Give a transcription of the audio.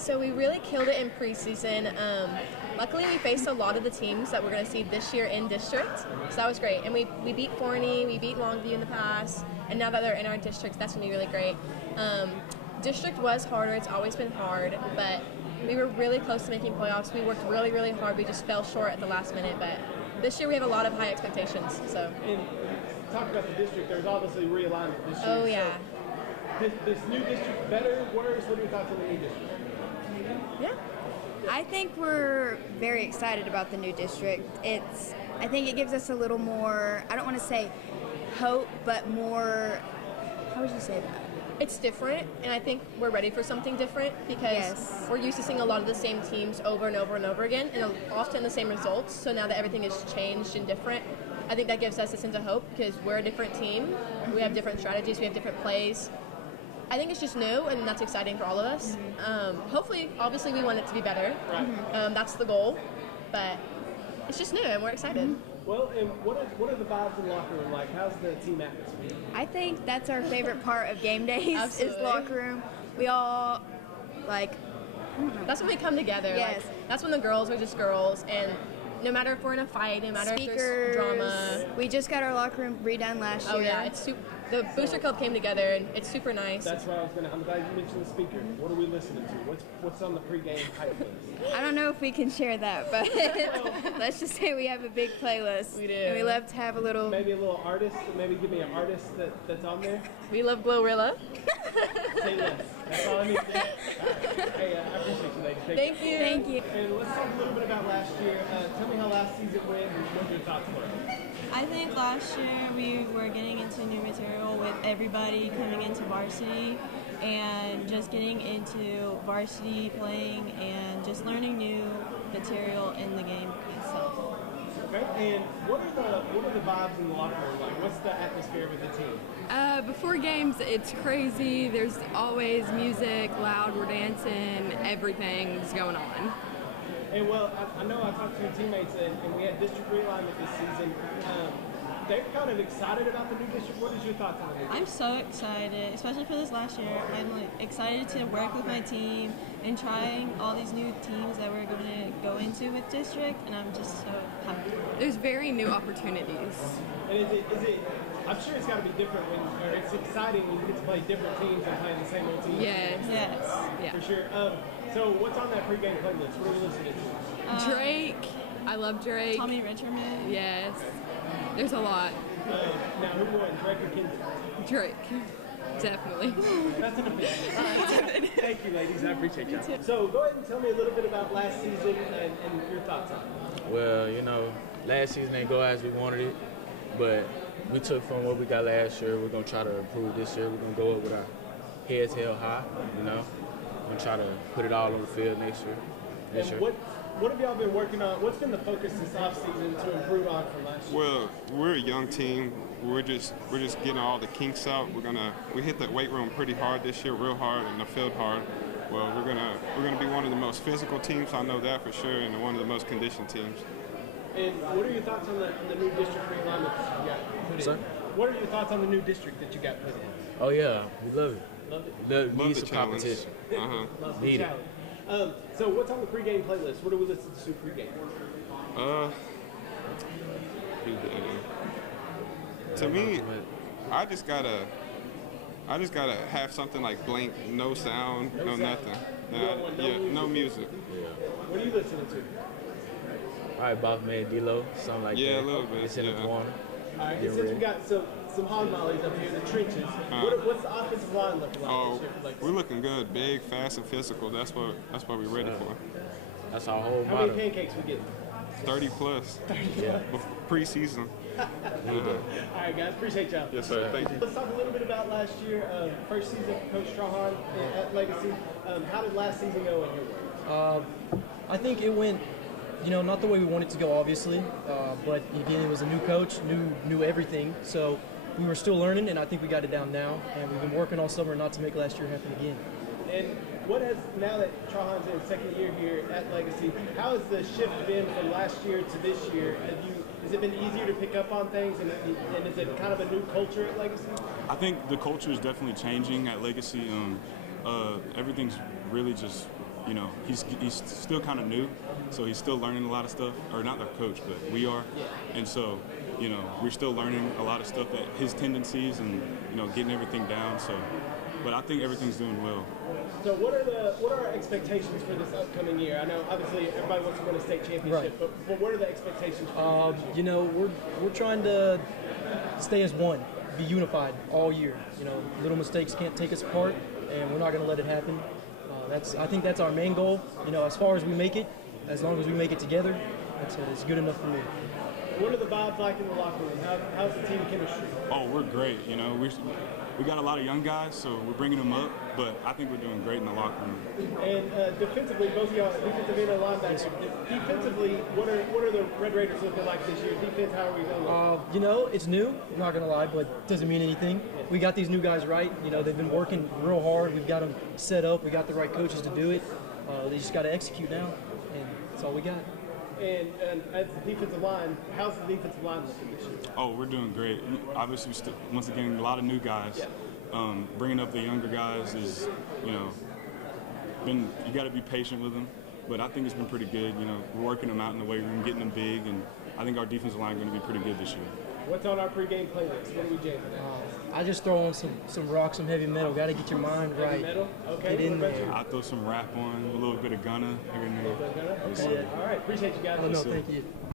So we really killed it in preseason. Luckily, we faced a lot of the teams that we're going to see this year in district, so that was great. And we beat Forney, we beat Longview in the past, and now that they're in our district, that's going to be really great. District was harder. It's always been hard, but we were really close to making playoffs. We worked really, really hard. We just fell short at the last minute, but this year we have a lot of high expectations. So. And talk about the district. There's obviously realignment this year. Oh yeah. So this new district better, worse? What are your thoughts on the new district? Yeah. I think we're very excited about the new district. I think it gives us a little more, I don't want to say hope, but more, how would you say that? It's different, and I think we're ready for something different because we're used to seeing a lot of the same teams over and over and over again, and often the same results. So now that everything is changed and different, I think that gives us a sense of hope because we're a different team. We have different strategies, we have different plays. I think it's just new, and that's exciting for all of us. Hopefully, obviously, we want it to be better. Right. That's the goal, but it's just new, and we're excited. Well, and what are the vibes in the locker room like? How's the team atmosphere? I think that's our favorite part of game days Absolutely. is locker room. We all, like, That's when we come together. Yes. Like, that's when the girls are just girls, and no matter if we're in a fight, no matter if there's drama. We just got our locker room redone last year. Oh yeah, it's super. The Booster Club came together, and it's super nice. That's what I was I'm glad you mentioned the speaker. What are we listening to? What's on the pregame playlist? I don't know if we can share that, but let's just say we have a big playlist. We do. And we love to have a little... Maybe a little artist. Maybe give me an artist that's on there. We love Glorilla. Say yes. That's all I need. Hey, I appreciate you, ladies. Thank you. Thank you. And let's talk a little bit about last year. Tell me how last season went and what your thoughts were. I think last year we were getting into new material with everybody coming into varsity and just getting into varsity playing and just learning new material in the game itself. Okay, and what are the vibes in the locker room like? What's the atmosphere with the team? Before games, it's crazy. There's always music, loud, we're dancing, everything's going on. And well, I know I talked to your teammates and we had district realignment this season. They're kind of excited about the new district. What is your thoughts on the new district? I'm so excited, especially for this last year. I'm excited to work with my team and trying all these new teams that we're going to go into with district, and I'm just so happy. There's very new opportunities. And is it? I'm sure it's got to be different or it's exciting when you get to play different teams and playing the same old team. Yes. Yes. For sure. So what's on that pregame playlist? What are we listening to? Drake. I love Drake. Tommy Richardman. Yes. There's a lot. Now, who won, Drake or Kinzie? Drake. Definitely. That's an opinion. Thank you, ladies. I appreciate you. So go ahead and tell me a little bit about last season and your thoughts on it. Well, last season didn't go as we wanted it, but we took from what we got last year. We're going to try to improve this year. We're going to go up with our heads held high, We're going to try to put it all on the field next year. And what have y'all been working on? What's been the focus this offseason to improve on from last year? Well, we're a young team. We're just getting all the kinks out. We hit the weight room pretty hard this year, real hard, and the field hard. Well, we're gonna be one of the most physical teams. I know that for sure, and one of the most conditioned teams. And what are your thoughts on the new district realignment that you got put in? Sorry? What are your thoughts on the new district that you got put in? Oh yeah, we love it. Loved it. Need the some challenge. competition. Love the Need it. challenge. So what's on the pregame playlist? What do we listen to pregame? To me, I just gotta have something like blank, no sound, no nothing. No music. What are you listening to? All right, Boss Man D-Lo, something like that. Yeah, a little bit. It's in the corner. All right, since we got some hog mollies up here in the trenches, what's the offensive line looking like this year? We're looking good, big, fast, and physical. That's what we're ready for. That's our whole How motto. many pancakes we getting? 30 plus. Preseason. All right, guys, appreciate y'all. Yes, sir. Thank you. Let's talk a little bit about last year. First season, Coach Strahan at Legacy. How did last season go in your world? I think it went, not the way we wanted to go, obviously. But again, it was a new coach, knew everything. So we were still learning, and I think we got it down now. And we've been working all summer not to make last year happen again. And what has, now that Trahan's in his second year here at Legacy, how has the shift been from last year to this year? Has it been easier to pick up on things, and is it kind of a new culture at Legacy? I think the culture is definitely changing at Legacy. Everything's really just you know, he's still kind of new, so he's still learning a lot of stuff. Or not our coach, but we are. And so, you know, we're still learning a lot of stuff at his tendencies and, you know, getting everything down. So, but I think everything's doing well. So what are our expectations for this upcoming year? I know obviously everybody wants to win a state championship, Right. but what are the expectations for this year? You know, we're trying to stay as one, be unified all year. You know, little mistakes can't take us apart, and we're not going to let it happen. I think that's our main goal. You know, as far as we make it, as long as we make it together, it's good enough for me. What are the vibes like in the locker room? How's the team chemistry? Oh, we're great. You know, we got a lot of young guys, so we're bringing them up. But I think we're doing great in the locker room. And defensively, both of y'all, defensive end and linebacker. Defensively, what are the Red Raiders looking like this year? Defense, how are we going? You know, it's new. I'm not gonna lie, but it doesn't mean anything. We got these new guys right. You know, they've been working real hard. We've got them set up. We got the right coaches to do it. They just got to execute now, and that's all we got. And as the defensive line, how's the defensive line looking this year? Oh, we're doing great. Obviously, once again, a lot of new guys. Yeah. Bringing up the younger guys is, you know, you got to be patient with them. But I think it's been pretty good. You know, we're working them out in the weight room, getting them big, and I think our defensive line is going to be pretty good this year. What's on our pregame playlist? What are we jamming? I just throw on some rock, some heavy metal. Got to get your mind right. Heavy metal? Okay. Get in What about there. you? I throw some rap on, a little bit of Garner every now and then. Okay. All right. Appreciate you guys. Oh, no, thank you.